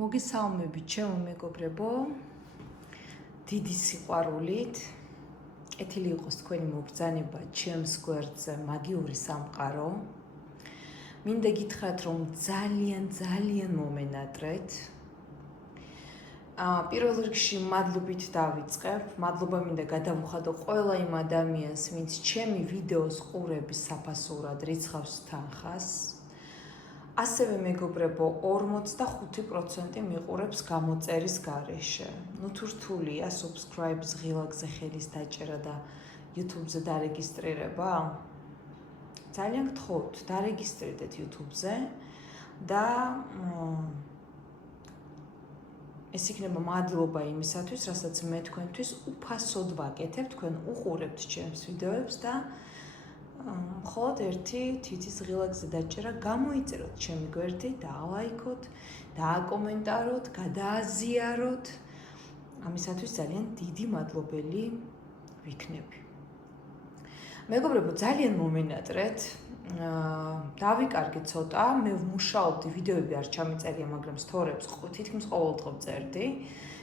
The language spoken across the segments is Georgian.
მოგესალმებით ჩემო მეგობრებო, დიდი სიყვარულით, კეთილი იყოს თქვენი მობრძანება ჩემს გვერდზე, მაგიური სამყარო. მინდა გითხრათ, რომ ძალიან მომენატრეთ. პირველ რიგში მადლობით დავიწყებ. მადლობა მინდა გადავუხადო ყველა იმ ადამიანს, ვინც ჩემი ვიდეოს ყურების საფასურად რიცხვს თანხას. ასევე მეგობრებო 45% მიყურებს გამოწერის გარეშე. თუ რთულია subscribe-ს ღილაკზე ხელის დაჭერა და YouTube-ზე დარეგისტრირება? ძალიან გთხოვთ, დარეგისტრირდეთ YouTube-ზე და ეს იქნება მადლობა იმისათვის, რასაც მე თქვენთვის უფასოდ ვაკეთებ, თქვენ უყურებთ ჩემს ვიდეოებს და მხოლოდ ერთი თითის ღილაკზე დაჭერა გამოიწეროთ ჩემი გვერდი, დაალაიქოთ, დააკომენტაროთ, გადააზიაროთ. ამისათვის ძალიან დიდი მადლობელი ვიქნები. მეგობრებო, ძალიან მომენატრეთ. დავიკარგე ცოტა, მე ვმუშაობდი, ვიდეოები არ ჩამიწერია, მაგრამ სტორებს თითქმის ყოველდღე ვწერდი.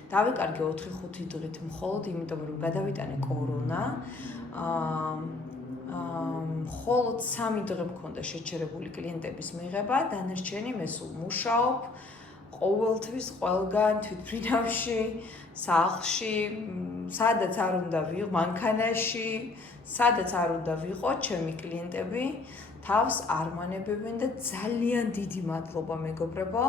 დავიკარგე 4-5 დღით მხოლოდ, იმიტომ რომ გადავიტანე კორონა. მხოლოდ 3 დღე მქონდა შეჩერებული კლიენტების მიღება, დანარჩენი მე სულ მუშაობ ყოველთვის ყველგან თვითმფრინავში, სახლში, სადაც არ უნდა ვიყო, მანქანაში, სადაც არ უნდა ვიყო, ჩემი კლიენტები თავს არ მანებებენ და ძალიან დიდი მადლობა მეგობრებო.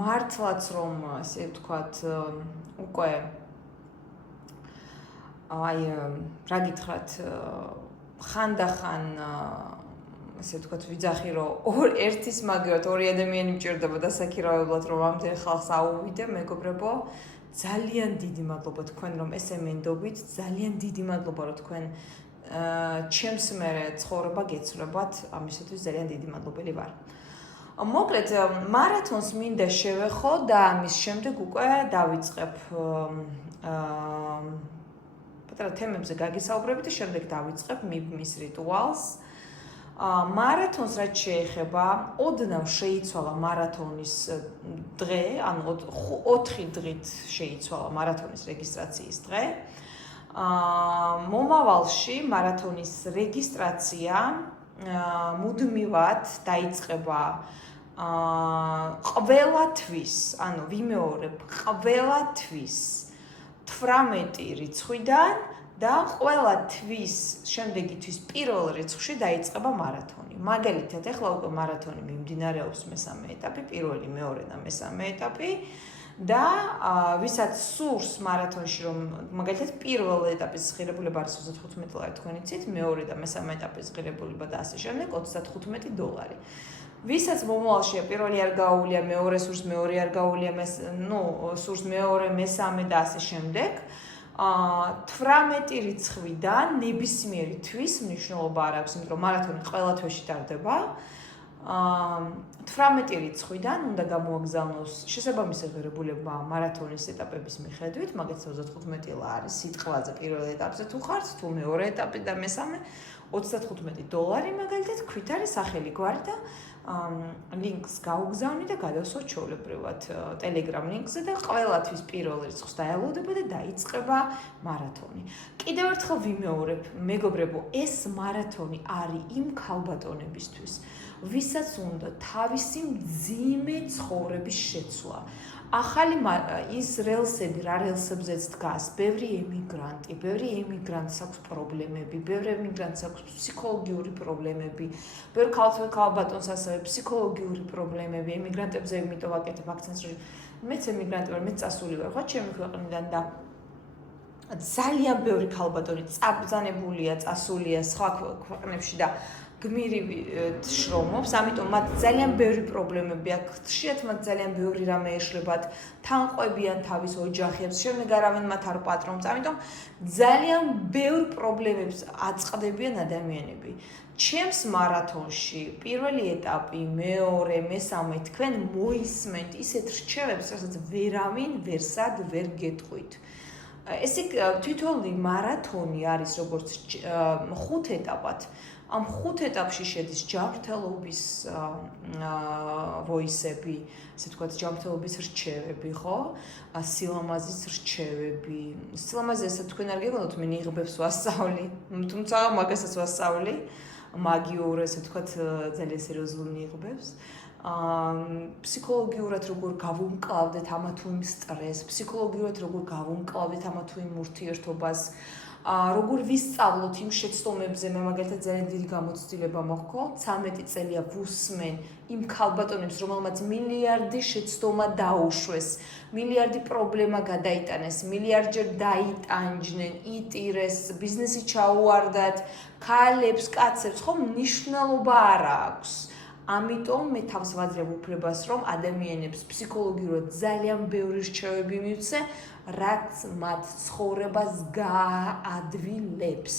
მართლაც რომ ასე ვთქვათ, უკვე რა გითხრათ, ხანდახან ასე ვთქვათ, ვიძახი რომ ერთის მაგრად ორი ადამიანი მჭირდება დასაქირავებლად, რომ ამდენ ხალხს აუვიდე, მეგობრებო, ძალიან დიდი მადლობა თქვენ რომ ესე მენდობით, ძალიან დიდი მადლობა რომ თქვენ ჩემს მერე ცხოვრება გეცნობათ, ამისათვის ძალიან დიდი მადლობელი ვარ. მოკლედ, მარათონს მინდა შევეხო და ამის შემდეგ უკვე დავიწყებ პატარა თემებზე გაგისაუბრებით და შემდეგ დავიწყებ მიბმის რიტუალს. მარათონს რაც შეეხება, ოდნავ შეიცვალა მარათონის დღე, ანუ 4 დღით შეიცვალა მარათონის რეგისტრაციის დღე. მომავალში მარათონის რეგისტრაცია მუდმივად დაიწყება ყველათვის, ანუ ვიმეორებ, ყველათვის 18 რიცხვიდან და ყველა თვის შემდეგი თვის პირველ რიცხვში დაიწყება მარათონი. მაგალითად, ახლა უკვე მარათონი მიმდინარეობს მესამე ეტაპი, პირველი, მეორე და მესამე ეტაპი და ვისაც სურს მარათონში, რომ მაგალითად პირველ ეტაპის ღირებულება არის $35, თქვენ იცით, მეორე და მესამე ეტაპის ღირებულება და ასე შემდეგ $35. ვისაც მომავალშია პირველი არ გაუვლია, მეორე სურს, მეორე არ გაუვლია, სურს მეორე, მესამე და ასე შემდეგ. 18 რიცხვიდან ნებისმიერი თვის მნიშვნელობა არ აქვს, იმიტომ რომ მარათონი ყველა თვეში ტარდება. 18 რიცხვიდან უნდა გამოაგზავნოს შესაბამისი ღირებულება მარათონის ეტაპების მიხედვით, მაგალითად 35 არის სიტყვაზე პირველ ეტაპზე თუ ხართ, თუ მეორე ეტაპი და მესამე $35 მაგალითად ქვით არის სახელი გვარი და ლინკს გაუგზავნი და გადავსვათ ჩვეულებრივად Telegram ლინკზე და ყველათვის პირველ რიცხვს დაელოდება და დაიწყება მარათონი. კიდევ ერთხელ ვიმეორებ, მეგობრებო, ეს მარათონი არის იმ ქალბატონებისთვის, ვისაც უნდა თავისი მძიმე ცხოვრების შეცვლა. ახალი ის რელსები, რა რელსებზეც დგას, ბევრი ემიგრანტს აქვს პრობლემები, ბევრი ემიგრანტს აქვს ფსიქოლოგიური პრობლემები, ბევრი ქალბატონს ასევე ფსიქოლოგიური პრობლემები, ემიგრანტებზე იმიტომ ვაკეთებ აქცენტს, რომ მეც ემიგრანტი ვარ, მეც წასული ვარ, ხო, ჩემი ქვეყნიდან და ძალიან ბევრი ქალბატონი წაბრძანებულია, წასულია სხვა ქვეყნებში და გმირი შრომობს, ამიტომ მათ ძალიან ბევრი პრობლემები აქვს, ხშირად მათ ძალიან ბევრი რამე ეშლებათ, თანყვებიან თავის ოჯახებს, შემდეგ არავინ მათ არ პატრონობს, ამიტომ ძალიან ბევრ პრობლემებს აწყდებიან ადამიანები. ჩემს მარათონში პირველი ეტაპი, მეორე, მესამე თქვენ მოისმენთ ისეთ რჩევებს, რასაც ვერავინ ვერსად ვერ გეტყვით. ესე თითოეული მარათონი არის როგორც 5 ეტაპად. Am 5 ეტაპში შედის ჯანმრთელობის ვოისები, ესე ვთქვათ, ჯანმრთელობის რჩევები, ხო? სილამაზის რჩევები. სილამაზესაც თქვენ არ გეგონოთ, მე ნიღბებს ვასწავლი, თუმცა მაგასაც ვასწავლი, მაგიურ, ესე ვთქვათ, ძალიან სერიოზულ ნიღბებს. ფსიქოლოგიურად როგორ გავუმკლავდეთ ამა თუ იმ სტრესს, ფსიქოლოგიურად როგორ გავუმკლავდეთ ამა თუ იმ ურთიერთობას, როგორ ვისწავლოთ იმ შეცდომებზე, მე მაგალითად ძალიან დიდი გამოცდილება მოჰყო, 13 წელია ვუსმენ იმ ქალბატონებს, რომელმაც მილიარდი შეცდომა დაუშვეს, მილიარდი პრობლემა გადაიტანეს, მილიარდჯერ დაიტანჯნენ, იტირეს, ბიზნესი ჩაუვარდათ, ქალებს, კაცებს, ხო, მნიშვნელობა არ აქვს. ამიტომ მე თავს ვაძლევ უფლებას, რომ ადამიანებს ფსიქოლოგიურად ძალიან ბევრი რჩევები მივცე, რაც მათ ცხოვრებას გააადვილებს.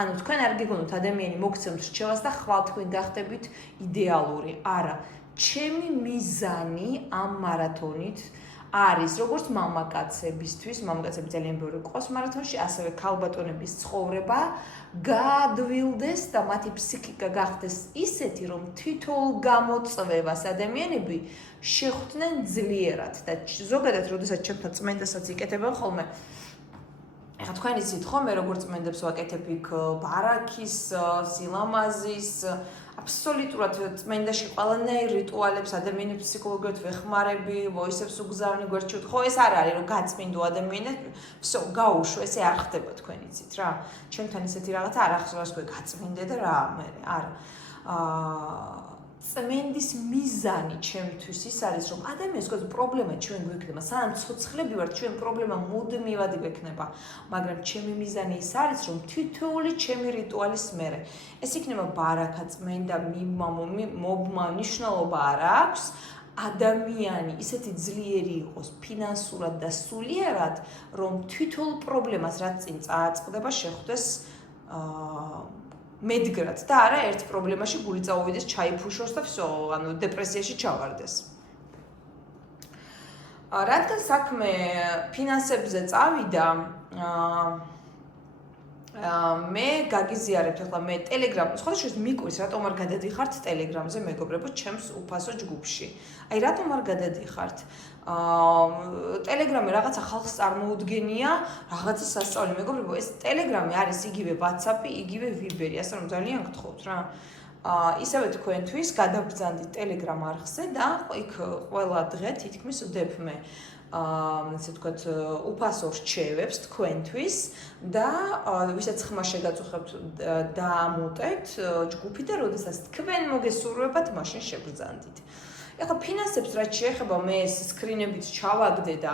ანუ თქვენ არ გეგონოთ ადამიანი მოგცემთ რჩევას და ხვალ თქვენ გახდებით იდეალური. არა, ჩემი მიზანი ამ მარათონით არის როგორც მამაკაცებისთვის, მამაკაცები ძალიან ბევრი ყავს მარათონში, ასევე ქალბატონების ცხოვრება გაადვილდეს და მათი ფსიქიკა გახდეს ისეთი, რომ თითოეულ გამოწვევას ადამიანები შეხვდნენ ძლიერად და ზოგადად, როდესაც ჩემთან წმენდასაც იკეთებენ ხოლმე, ეხლა თქვენ იცით ხო, მე როგორც წმენდებს ვაკეთებ იქ ბარაქის, სილამაზის, აბსოლუტურად წმენდაში ყველანაირ რიტუალებს ადამიანებს ფსიქოლოგიურად ვეხმარები, ვოისებს უგზავნი გვერდში, ხო, ეს არ არის რომ გაწმინდო ადამიანებს, всё, გაუშვა, ესე არ ხდება თქვენ იცით რა. ჩემთან ისეთი რაღაცა არ ახსოვს, თქვენ გაწმინდე და რა, მე არა. წმენდის მიზანი ჩემთვის ის არის, რომ ადამიანს გვაქვს პრობლემა ჩვენ გვექნება, სანამ ცოცხლები ვართ, ჩვენ პრობლემა მუდმივად გვექნება, მაგრამ ჩემი მიზანი ის არის, რომ თითოეული ჩემი რიტუალის მერე, ეს იქნება ბარაქა, წმენდა, მობმა, მნიშვნელობა არ აქვს, ადამიანი ისეთი ძლიერი იყოს ფინანსურად და სულიერად, რომ თითოეულ პრობლემას, რაც წინ წააწყდება, შეხვდეს მედგრად და არა ერთ პრობლემაში გული წაუვიდეს, ჩაიფუშოს და всё, ანუ დეპრესიაში ჩავარდეს. რადგან საქმე ფინანსებზე წავიდა, მე გაგიზიარებთ ახლა მე ტელეგრამ, სხვადასხვა მიკვირს, რატომ არ გადადიხართ ტელეგრამზე, მეგობრებო, ჩემს უფასო ჯგუფში. აი, რატომ არ გადადიხართ? ტელეგრამი რაღაცა ხალხს წარმოუდგენია, რაღაცა სასწაული, მეგობრებო, ეს ტელეგრამი არის იგივე WhatsApp-ი, იგივე Viber-ი, ასე რომ ძალიან გთხოვთ რა. ისევე თქვენთვის გადაბრძანდით ტელეგრამ არხზე და იქ ყველა დღე თითქმის ვდებ მე ესე ვთქვათ, უფასო რჩევებს თქვენთვის და ვისაც ხმა შეგაწუხებთ დაამოტეთ ჯგუფი და როდესაც თქვენ მოგესურვებათ, მაშინ შეგბრძანდით. ეხლა ფინანსებს რაც შეეხება, მე ეს სკრინებით ჩავაგდე და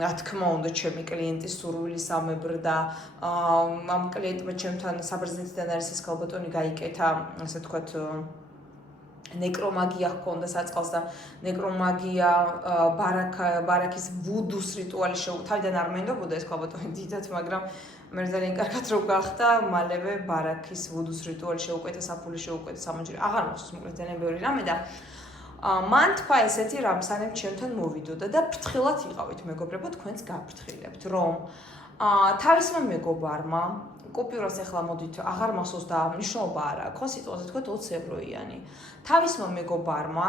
რა თქმა უნდა, ჩემი კლიენტის სურვილის ამებრდა, ამ კლიენტმა ჩემთან საბერძნეთიდან არის ეს ქალბატონი გაიკეთა, ასე ვთქვათ, ნეკრომაგია ჰქონდა საწყალს და ნეკრომაგია ბარაქის ვუდუს რიტუალი თავიდან არ მენდობოდა ეს ქალბატონი დიდად, მაგრამ მე ძალიან კარგად რო გახდა, მალევე ბარაქის ვუდუს რიტუალი შეუკვეთა, საფული შეუკვეთა, სამონჯერი აღარ მოხდეს, მოკლედ ძალიან ბევრი რამე და მან თქვა ესეთი რამ სანამ ჩემთან მოვიდოდა და ფრთხილად იყავით, მეგობრებო, თქვენც გაფრთხილებთ, რომ თავისმა მეგობარმა კუპიურას ახლა მოდით, აღარ მახსოვს და მნიშვნელობა არ აქვს, ხო, სიტუაცია თქვა 20 ევროიანი. თავისმა მეგობარმა,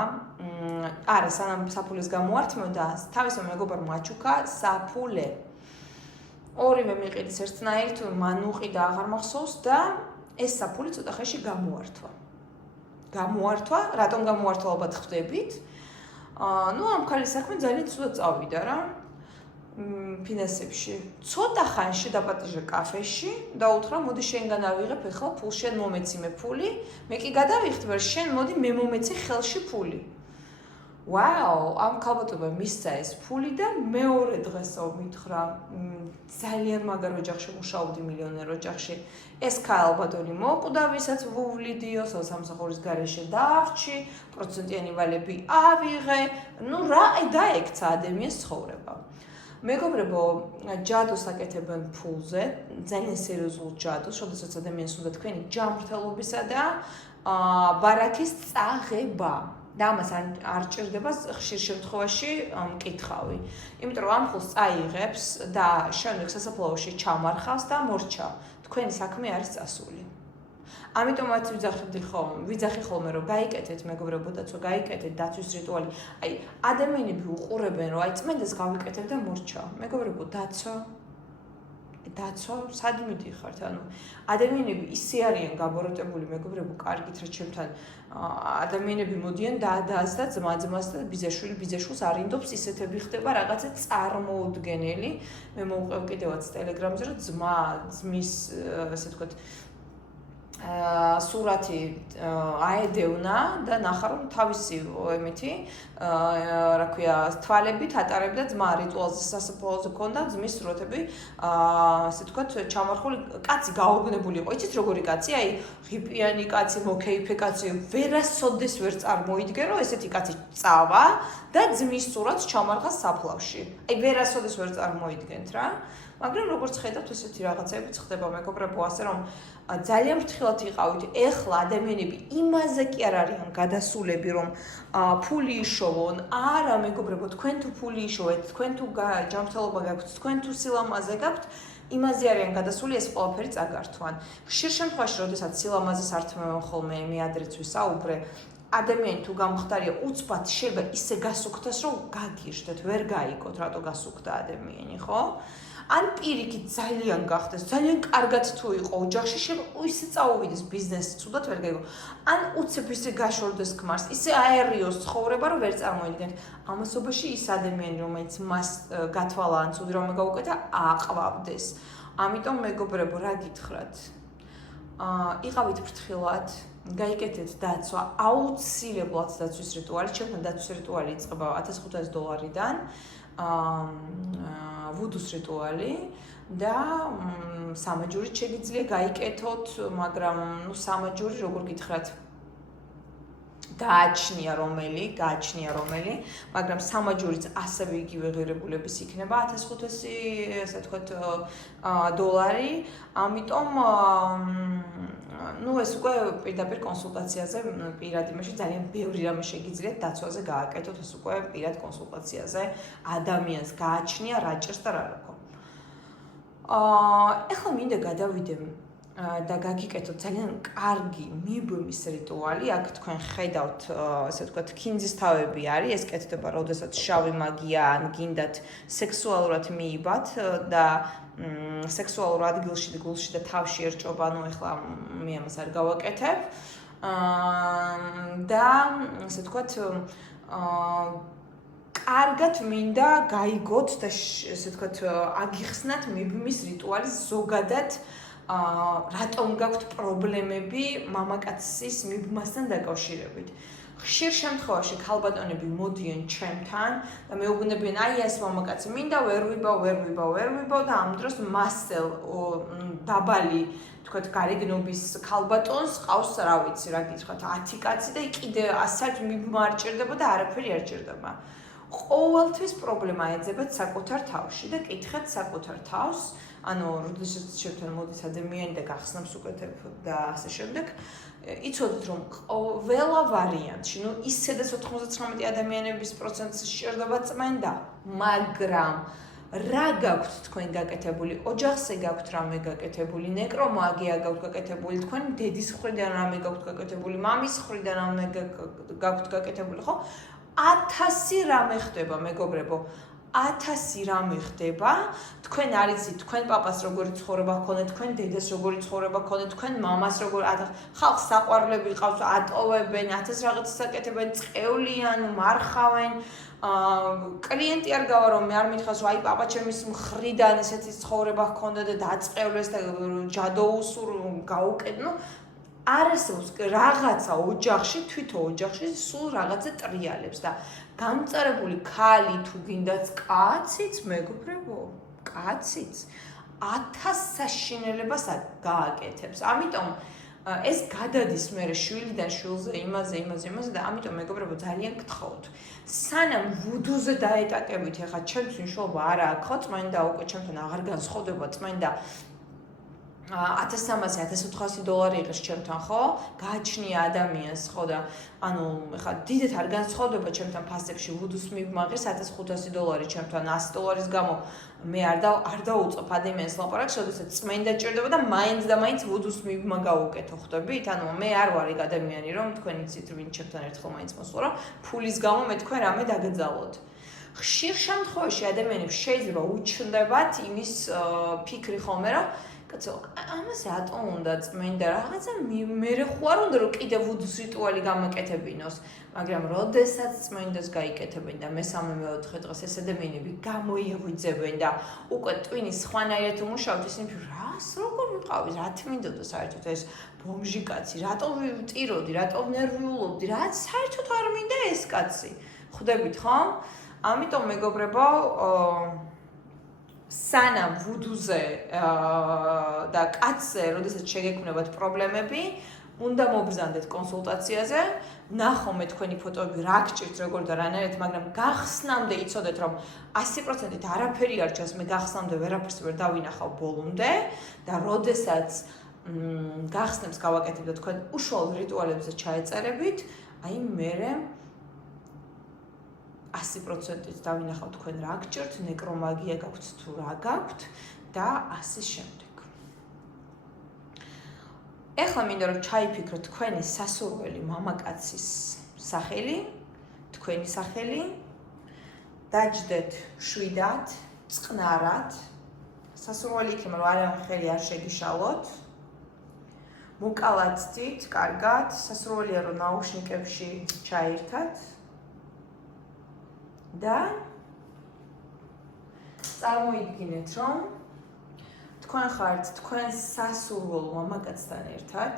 არა, სანამ საფულის გამოართმევდა, თავისმა მეგობარმა აჩუქა საფულე. ორივე მიყიდის ერთნაირად, მან უყიდა აღარ მახსოვს და ეს საფული ცოტა ხეში გამოართვა. გამოართვა, რატომ გამოართვა ალბათ ხვდებით? ნუ ამ ქალის საქმე ძალიან ცუდად წავიდა რა. ფინანსებში. ცოტა ხანში დაპატიჟე კაფეში და უთხრა, მოდი შენგან ავიღებ ახლა ფულ, შენ მომეცი მე ფული, მე კი გადავიხტბარ, შენ მოდი მე მომეცი ხელში ფული. ვაუ, ამ ქალბატონმა მისცა ეს ფული და მეორე დღესო მითხრა, ძალიან მაგარ ოჯახში მუშაობდი, მილიონერ ოჯახში. ეს ქალბატონი მოკვდა, ვისაც ვუვლიდიო, სამსახურის გარეშე დავრჩი, პროცენტიანი ვალები ავიღე, ნუ რა, აი დაექცა ადამიანის ცხოვრება. მეგობრებო, ჯადოს აკეთებენ ფულზე, ძალიან სერიოზულ ჯადოს, როდესაც ადამიანს უნდა თქვენი ჯანმრთელობისა და ბარაქის წაღება. და ამას არ ჭირდება ხშირ შემთხვევაში მკითხავი. იმიტომ რომ ამ ხულს წაიღებს და შემდეგ სასაფლაოში ჩამარხავს და მორჩა. თქვენი საქმე არის წასული. ამიტომაც ვიძახი ხოლმე რომ გაიკეთეთ მეგობრებო დაცვა, გაიკეთეთ დაცვის რიტუალი. აი ადამიანები უყურებენ რომ აი წმენდას გავიკეთებ და მორჩა. მეგობრებო დაცვა სად მიდიხართ? ანუ ადამიანები ისე არიან გაბოროტებული მეგობრებო, კარგით რა ჩემთან ადამიანები მოდიან და-დას და ძმა-ძმას და ბიძაშვილს არინდობს ისეთები ხდება რაღაცა წარმოუდგენელი. მე მოვყევ კიდევაც ტელეგრამზე რომ ძმის ასე ვთქვათ სურათი აედევნა და ნახა რომ თავისი ემეთი რა ქვია თვალებით ატარებდა ძმა რიტუალზე სასაფლაოზე ქონდა ძმის სურათები ასე ვთქვათ ჩამარხული კაცი გაოგნებული იყო იცით როგორი კაცი აი ღიპიანი კაცი მოკეიფე კაცი ვერასოდეს ვერ წარმოიდგენ რომ ესეთი კაცი წავა და ძმის სურათს ჩამარხას საფლავში აი ვერასოდეს ვერ წარმოიდგენთ რა მაგრამ როგორც ხედავთ ესეთი რაღაცები ხდება მეგობრებო ასე რომ ძალიან ფრთხილად იყავით ეხლა ადამიანები იმაზე კი არ არიან გადასულები რომ ფული იშოვონ არა მეგობრებო თქვენ თუ ფული იშოვეთ თქვენ თუ ჯანმრთელობა გაქვთ თქვენ თუ სილამაზე გაქვთ იმაზე არიან გადასული ეს ყველაფერი წაგართვან ხშირ შემთხვევაში როდესაც სილამაზეს ართმევენ ხოლმე მე ადრეც ვისაუბრე ადამიანი თუ გამხდარია უცბად შეიძლება ისე გასუქთას რომ გაგიჟდეთ ვერ გაიგოთ რატო გასუქდა ადამიანი ხო ან პირიქით ძალიან გახდეს, ძალიან კარგად თუ იყო ოჯახში, ისე წაუვიდეს ბიზნესი, ცუდად ვერ გაიგო. ან უცებ ისე გაშორდეს ქმარს, ისე აერიოს ცხოვრება, რომ ვერ წარმოიდგენთ. ამასობაში ის ადამიანი, რომელიც მას გათვალა ან ცუდი რამე გაუკეთა, ააყვავდეს. ამიტომ მეგობრებო, რა გითხრათ? იყავით ფრთხილად, გაიკეთეთ დაცვა, აუცილებლად დაცვის რიტუალი, ჩემთან დაცვის რიტუალი იწყება $1500-დან. ვუდუს რიტუალი და სამაჯურით შეგიძლია გაიკეთოთ, მაგრამ სამაჯური როგორ გითხრათ გააჩნია რომელი, მაგრამ სამაჯურიც ასევე იგივე ღირებულების იქნება 1500 ასე ვთქვათ $. ამიტომ ეს უკვე პირდაპირ კონსულტაციაზე პირად იმაში ძალიან ბევრი რამე შეგიძლიათ დაცვაზე გააკეთოთ, ეს უკვე პირად კონსულტაციაზე ადამიანს გააჩნია რა ჭირს და რა როქო. ეხლა მინდა გადავიდე და გაგიკეთოთ ძალიან კარგი მიბმის რიტუალი, აქ თქვენ ხედავთ, ასე ვთქვათ, ქინძის თავები არის, ეს კეთდება, როდესაც შავი მაგია ან გინდათ სექსუალურად მიიბათ და სექსუალურ ადგილში და გულში და თავში ერჭობა, ანუ ეხლა მე ამას არ გავაკეთებ. და ასე ვთქვათ, კარგად მინდა გაიგოთ და ასე ვთქვათ, აგიხსნათ მიბმის რიტუალის ზოგადად რატომ გაქვთ პრობლემები მამაკაცის მიბმასთან დაკავშირებით. ხშირ შემთხვევაში ქალბატონები მოდიან ჩემთან და მეუბნებიან, აი ეს მამაკაცი მინდა ვერ ვიბავ და ამ დროს მასელ დაბალი, თქვათ, გარეგნობის ქალბატონს ყავს, რა ვიცი, რა გითხრათ, 10 კაცი და კიდე ასეთ მიბმა არ ჭირდება და არაფერი არ ჭირდება. ყოველთვის პრობლემა ეძებათ საკუთარ თავში და კითხეთ საკუთარ თავს ანუ როდესაც შევთან მოდის ადამიანი და გახსნავს უკეთებ და ასე შემდეგ იცოდეთ რომ ყველა ვარიანტში ისედაც 99 ადამიანების პროცენტს სჭირდება წმენდა მაგრამ რა გაქვთ თქვენ გაკეთებული ოჯახზე გაქვთ რამე გაკეთებული ნეკრომაგია გაქვთ გაკეთებული თქვენ დედის მხრიდან რამე გაქვთ გაკეთებული მამის მხრიდან რამე გაქვთ გაკეთებული ხო 1000 რამე ხდება მეგობრებო 1000 რამე ხდება თქვენ არიცით თქვენ პაპას როგორი ცხოვრება გქონდეთ თქვენ დედას როგორი ცხოვრება გქონდეთ თქვენ მამას როგორი ხალხს საყვარლები ყავს ატოვებენ 1000 რაღაცას აკეთებენ წევლიან მარხავენ კლიენტი არ გავა რომ მე არ მითხავს რომ აი პაპა ჩემის მხრიდან ესეთი ცხოვრება გქონდა და დაწყევლეს და ჯადოუსურ გაუკეთნო არასდროს რაღაცა ოჯახში თვითონ ოჯახში სულ რაღაცა ტრიალებს და გამწარებული ქალი თუ გინდაც კაციც მეგობრებო კაციც 1000 საშინელებას გააკეთებს ამიტომ ეს გადადის მე შვილიდან შვილზე იმაზე და ამიტომ მეგობრებო ძალიან გთხოვთ სანამ ვუდუზე დაეტაკებით ეხა ჩემთვის მნიშვნელობა არა აქვს ხო წმენდა უკვე ჩემთან აღარ განსხვავდება წმენდა $1300-1400 იღეს ჩემთან, ხო? გააჩნია ადამიანს, ხო და ანუ ეხლა დიდეთ არ განსხვავდება ჩემთან ფასებში ვუდუს მივმაღეს $1500 ჩემთან $100 გამო მე არ დავუწყებ ადამიანს ლაპარაკს, როდესაც წმენდა ჭირდება და მაინც ვუდუს მივმაგავუკეთო, ხვდებით? ანუ მე არ ვარ ეგ ადამიანი, რომ თქვენ იცით, ვინ ჩემთან ერთხელ მაინც მოსვლა, რომ ფულის გამო მე თქვენ რამე დაგეძალოთ. ხშირ შემთხვევაში ადამიანებს შეიძლება უჩნდებათ იმის ფიქრი ხოლმე, რომ კაცო, ამას რატომ უნდა წმენდა რაღაცა მე ხوار უნდა რომ კიდევ ვუდუს რიტუალი გამაკეთებინოს, მაგრამ როდესაც წმენდას გაიკეთებენ და მე-3-4 დღეს ეს ადამიანები გამოიღვიძებენ და უკვე ტვინის სხვანაირად უმუშავთ, ისინი რას როგორ ვიყავი, რა თმინდოდა საერთოდ ეს ბომჟი კაცი, რატომ ვტიროდი, რატომ ნერვიულობდი, რაც საერთოდ არ მინდა ეს კაცი. ხვდებით ხო? ამიტომ მეგობრებო, სანამ ვუდუზე და კაცზე, როდესაც შეგექმნებათ პრობლემები, უნდა მობრძანდეთ კონსულტაციაზე, ნახომე თქვენი ფოტოები რა გჭირთ, როგორ და რანაირად, მაგრამ გახსნამდე იცოდეთ, რომ 100%-ით არაფერი არ ჩანს, მე გახსნამდე ვერაფერს ვერ დავინახავ ბოლომდე და როდესაც გახსნებს გავაკეთებ და თქვენ უშუალოდ რიტუალებზე ჩაეწერებით, აი მერე 100%-ით დავინახავ თქვენ რა გჭირთ, ნეკრომაგია გაქვთ თუ რა გაქვთ და ასე შემდეგ. ეხლა მინდა რომ ჩაიფიქროთ თქვენი სასურველი მამაკაცის სახელი, თქვენი სახელი, დაჯდეთ შვიდად, წყნარად, სასურველი იქნება რომ არიან ხელი არ შეგიშალოთ, მოკალათდით, კარგად, სასურველია რომ ნაუშნიკებში ჩაერთათ და წარმოიდგინეთ, რომ თქვენ ხართ თქვენ სასურველ მამაკაცთან ერთად,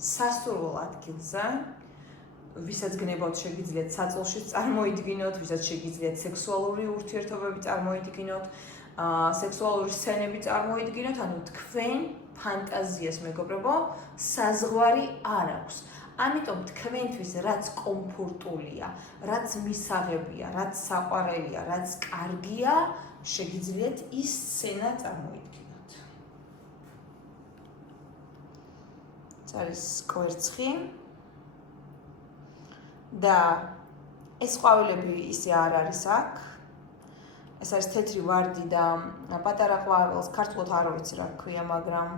სასურველ ადგილზე, ვისაც გნებავთ შეგიძლიათ საწოლში წარმოიდგინოთ, ვისაც შეგიძლიათ სექსუალური ურთიერთობები წარმოიდგინოთ, სექსუალური სცენები წარმოიდგინოთ, ანუ თქვენ ფანტაზიას მეგობრებო, საზღვარი არ აქვს. ამიტომ თქვენთვის რაც კომფორტულია, რაც მისაღებია, რაც საყვარელია, რაც კარგია, შეგიძლიათ ის სცენა წარმოიდგინოთ. ეს არის კვერცხი და ეს ყვავილები ისე არ არის აქ. ეს არის თეთრი ვარდი და პატარა ყვავილს ქართულად არ ვიცი რა ქვია, მაგრამ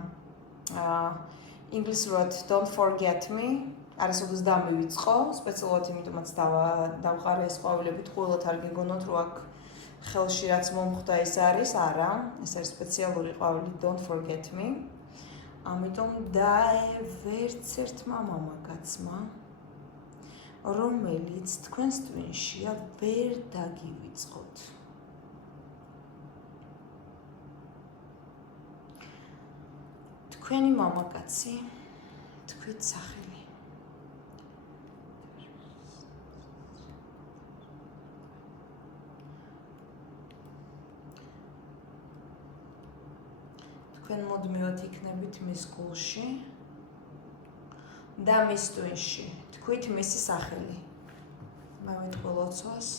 ინგლისურად don't forget me არასოდეს დამივიწყო, სპეციალურად იმიტომაც დავყარე ეს ყვავილები, თქუელად არ გეგონოთ, რომ აქ ხელში რაც მომხვდა ეს არის, არა, ეს არის სპეციალური ყვავილი don't forget me. ამიტომ ვერც ერთმა მამაკაცმა, რომელიც თქვენს ტვინშია, ვერ დაგივიწყოთ. თქვენი მამაკაცი, თქვით სახელი. თქვენ მუდმივად იქნებით მის გულში და მის ტვინში. თქვით მისი სახელი. მე ვიტყვი ლოცვას.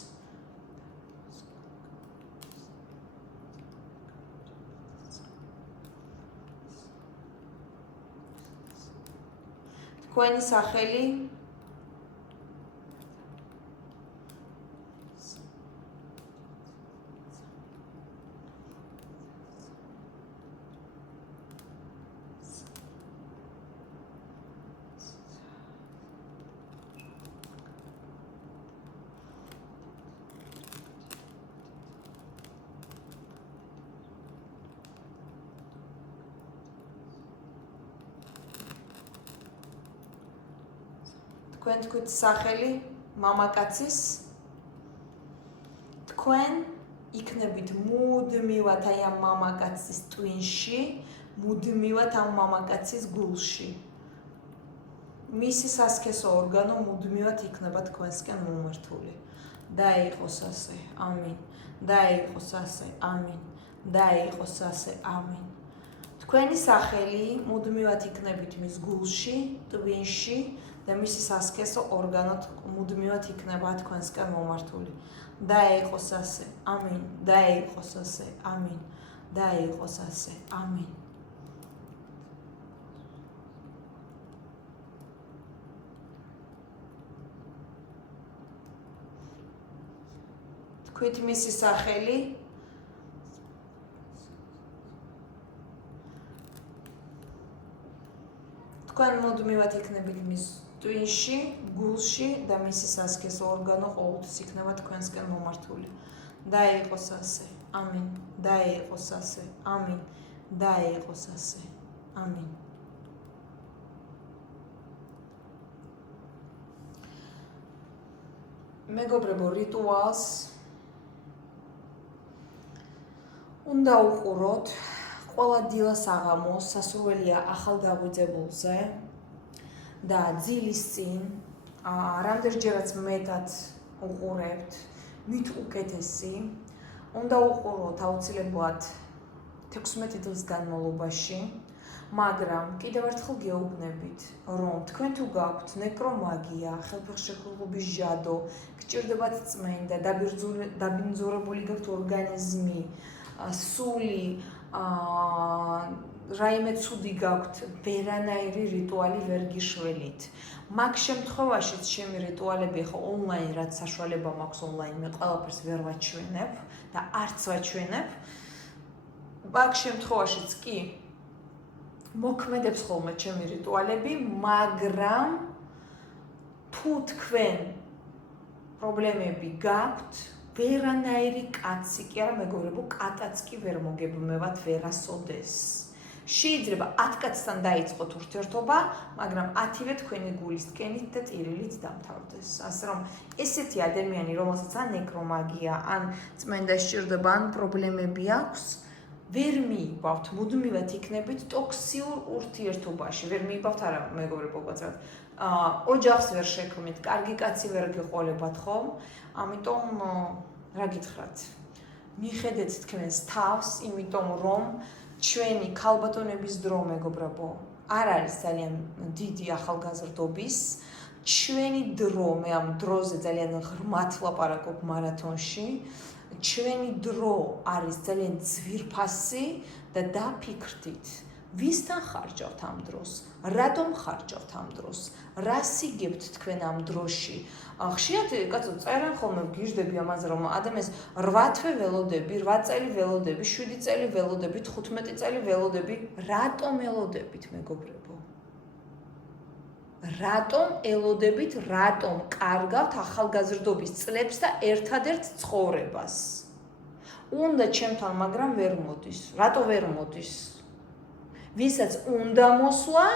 თქვენი სახელი თქვენ თქვით სახელი მამაკაცის, თქვენ იქნებით მუდმივად აი ამ მამაკაცის ტვინში, მუდმივად ამ მამაკაცის გულში. მისი სასქესო ორგანო მუდმივად იქნება თქვენსკენ მომართული. დაიყოს ასე, ამინ. დაიყოს ასე, ამინ. დაიყოს ასე, ამინ. თქვენი სახელი მუდმივად იქნებით მის გულში, ტვინში და მისი სასქესო ორგანო მუდმივად იქნება თქვენსკენ მომართული. დაიყოს ასე, ამინ. დაიყოს ასე, ამინ. დაიყოს ასე, ამინ. ქვით მისი სახელი თქვენ მუდმივად იქნებით მის ტვინში, გულში და მისი სასქეს ორგანო ყოველთვის იქნება თქვენსკენ მომართული. დაეიყოს ასე. ამინ. დაეიყოს ასე. ამინ. დაეიყოს ასე. ამინ. მეგობრებო, რიტუალს უნდა უყუროთ ყველა დილას აღამოს სასურველია ახალ დაღვიძებულზე და ძილის წინ რამდენჯერაც მეტად უყურებთ, მით უკეთესი. უნდა უყუროთ აუცილებლად 16 დღის განმავლობაში, მაგრამ კიდევ ერთხელ გეუბნებით, რომ თქვენ თუ გაქვთ ნეკრომაგია, ხელფეხშექრულობის ჟადო, გჭირდებათ წმენდა, დაბინძურებული გაქვთ ორგანიზმი, სული, რაიმე ცუდი გაქვთ, ვერანაირი რიტუალი ვერ გიშველით. მაგ შემთხვევაშიც ჩემი რიტუალები ხო ონლაინ, რაც საშუალება მაქვს ონლაინ, მე ყველაფერს ვერ ვაჩვენებ და არც ვაჩვენებ. მაგ შემთხვევაშიც კი მოქმედებს ხოლმე ჩემი რიტუალები, მაგრამ თუ თქვენ პრობლემები გაქვთ, ვერანაირი კაცი კი არა მეგობრებო, კატაც კი ვერ მოგებმევათ ვერასოდეს. შეიძლება 10 კაცთან დაიწყოთ ურთიერთობა, მაგრამ 10-ვე თქვენი გულის ტკენით და ტირილით დამთავრდეს. ასე რომ ესეთი ადამიანი, რომელსაც ან ნეკრომაგია, ან წმენდა სჭირდება, ან პრობლემები აქვს, ვერ მიიბავთ, მუდმივად იქნებით ტოქსიურ ურთიერთობაში. ვერ მიიბავთ არა მეგობრებო, უბრალოდ ოჯახს ვერ შექმნით, კარგი კაცი ვერ გიყოლებათ ხომ? ამიტომ რა გითხრათ? მიხედეთ თქვენს თავს, იმიტომ რომ ჩვენი ქალბატონების დრო მეგობრებო, არ არის ძალიან დიდი ახალგაზრდობის. ჩვენი დრო, მე ამ დროზე ძალიან ღრმად ვლაპარაკობ მარათონში. ჩვენი დრო არის ძალიან ძვირფასი და დაფიქრდით, ვისთან ხარჯავთ ამ დროს, რატომ ხარჯავთ ამ დროს, რას იგებთ თქვენ ამ დროში. ხშირად კაცო წერენ ხოლმე გიждები ამაზე, რომ ადამიანს 8 თვე ველოდები, 8 წელი ველოდები, 7 წელი ველოდები, 15 წელი ველოდები, რატომ ელოდებით მეგობრებო? რატომ ელოდებით, რატომ კარგავთ ახალგაზრდობის წლებს და ერთადერთ ცხოვრებას? უნდა ჩემთან, მაგრამ ვერ მოდის. რატო ვერ მოდის? ვისაც უნდა მოსვლა,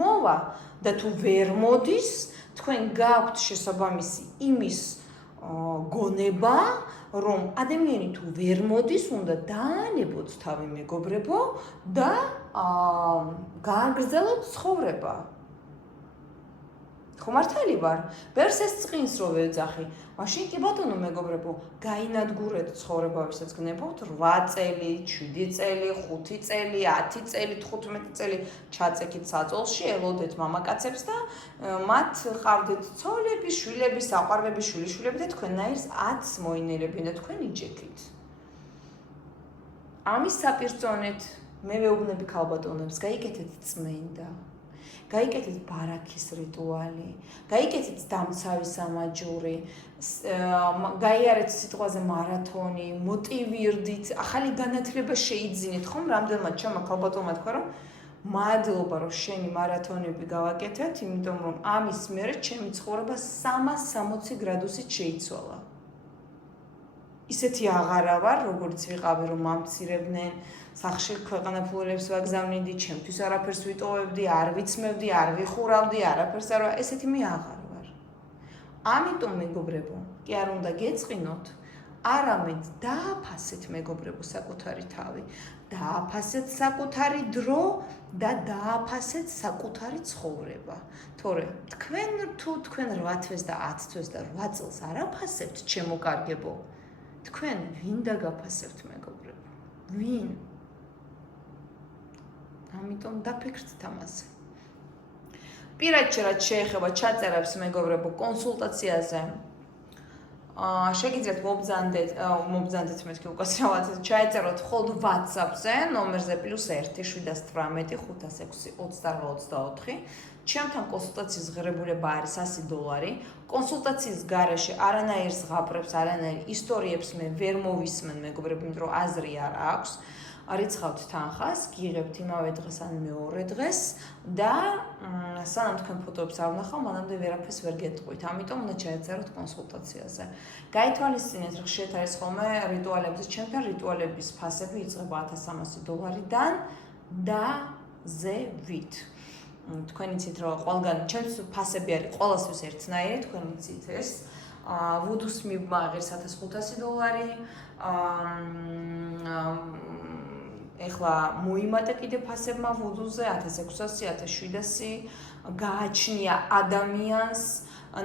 მოვა და თუ ვერ მოდის, თქვენ გაქვთ შესაბამისი იმის გონება, რომ ადამიანი თუ ვერ მოდის, უნდა დაანებოთ თავი მეგობრებო და გააგრძელოთ ცხოვრება. ხო მართალი ვარ? ვერს ეს წინს რო ვეძახი. მაშინ კი ბატონო მეგობრებო, გაინადგურეთ ცხოვრება, ვისაც გნებავთ 8 წელი, 7 წელი, 5 წელი, 10 წელი, 15 წელი ჩაწექით საწოლში, ელოდეთ მამაკაცებს და მათ ყავდეთ ცოლები, შვილები, საყვარლები, შვილიშვილები და თქვენნაირს 10 მოინერებინ და თქვენ იჯექით. ამის საპირწონეთ მე ვეუბნები ქალბატონებს, გაიკეთეთ წმენდა. გაიკეთეთ ბარაქის რიტუალი, გაიკეთეთ დამცავი სამაჯური, გაიარეთ სიტყვაზე მარათონი, მოტივირდით, ახალი განათლება შეიძინეთ, ხომ? რამდენად ჩემმა ქალბატონმა თქვა, რომ მადლობა, რომ შენი მარათონები გავაკეთეთ, იმიტომ რომ ამის მერე ჩემი ცხოვრება 360 გრადუსით შეიცვალა. ისეთი აღარა ვარ, როგორც ვიყავი, რომ მამცირებდნენ, სახში ქვეყანაფულებს ვაგზავნიდი, ჩემთვის არაფერს ვიტოვებდი, არ ვიცმევდი, არ ვიხურავდი, არაფერს არ ესეთი მე აღარ ვარ. ამიტომ მეგობრებო, კი არ უნდა გეწყინოთ, არამედ დააფასეთ მეგობრებო საკუთარი თავი, დააფასეთ საკუთარი დრო და დააფასეთ საკუთარი ცხოვრება. თორემ თქვენ 8 თვეს და 10 თვეს და 8 წელს არაფასებთ, ჩემოკარგებო. თქვენ ვინ დაგაფასებთ მეგობრებო? ვინ? ამიტომ დაფიქრდით ამაზე. პირადად შეეხება ჩაწერებს მეგობრებო კონსულტაციაზე. შეგიძლიათ მობრძანდეთ მეთქი უკაცრავად ჩაეწეროთ მხოლოდ WhatsApp-ზე ნომერზე +1 718 506 2824 ჩემთან კონსულტაციის ღირებულება არის $100 კონსულტაციის გარეშე არანაირ ზღაპრებს არანაირ ისტორიებს მე ვერ მოვისმენ მეგობრებო იმიტომ რომ აზრი არ აქვს არიცხავთ თანხას, გიღებთ იმავე დღეს ან მეორე დღეს და სანამ თქვენ ფოტოებს არ ვნახავ, მანამდე ვერაფერს ვერ გეტყვით. ამიტომ უნდა ჩაეწეროთ კონსულტაციაზე. გაითვალისწინეთ, რომ ხშირად არის ხოლმე რიტუალებზე, ჩემთან რიტუალების ფასები იწყება $1300-დან და ზევით. თქვენ იცით, რომ ყველგან ჩემს ფასები არის ყველასთვის ერთნაირი, თქვენ იცით ეს. ვუდუს მიბაღირს $1500 ეხლა მოიმატა კიდე ფასებმა ვუდუზე 1600, 1700 გააჩნია ადამიანს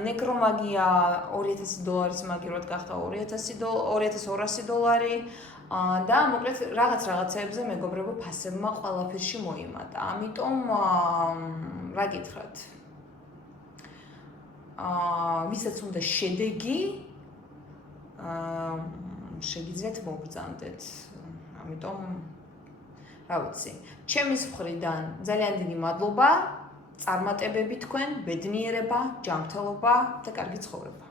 ნეკრომაგია $2000 მაგივრად გახდა $2200 და მოკლედ რაღაცებზე მეგობრებო ფასებმა ყველაფერში მოიმატა. ამიტომ რა გითხრათ? ვისაც უნდა შედეგი შეგიძლიათ მობრძანდეთ. ამიტომ რა ვიცი, ჩემის მხრიდან ძალიან დიდი მადლობა, წარმატებები თქვენ, ბედნიერება, ჯანმრთელობა და კარგი ცხოვრება.